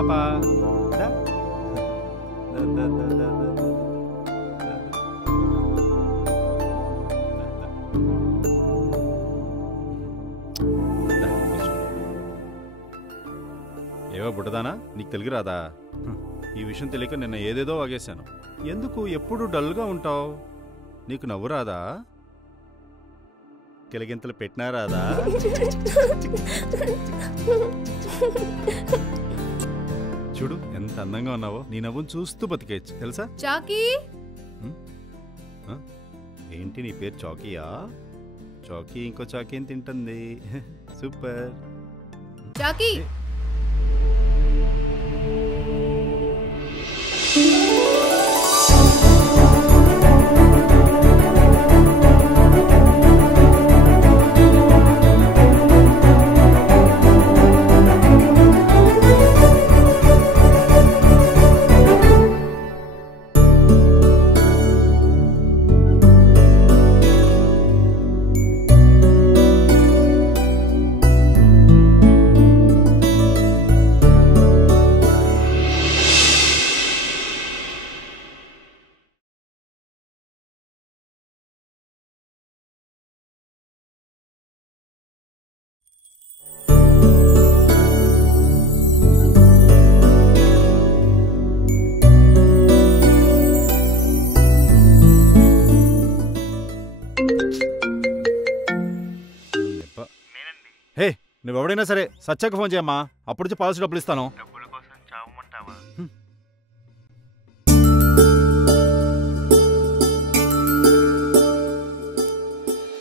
పాపా దా. దా, దా, దా, దా, దా, దా. ఏవో బుడ్డదానా, నీకు తెలుగు రాదా? ఈ విషయం తెలియక నిన్న ఏదేదో వాగేశాను. ఎందుకు ఎప్పుడు డల్గా ఉంటావు? నీకు నవ్వు రాదా? కిలగింతలు పెట్టినా రాదా? చూడు ఎంత అందంగా ఉన్నావో. నీ నవ్వును చూస్తూ బతికేయచ్చు తెలుసా? చాకీ, ఏంటి నీ పేరు చాకీయా? చాకీ ఇంకో చాకీ ఏం తింటుంది? సూపర్. చాకీ. హే, నువ్వెవడైనా సరే సచ్చాక ఫోన్ చేయమ్మా, అప్పుడు నుంచి పాలసీ డబ్బులు ఇస్తాను.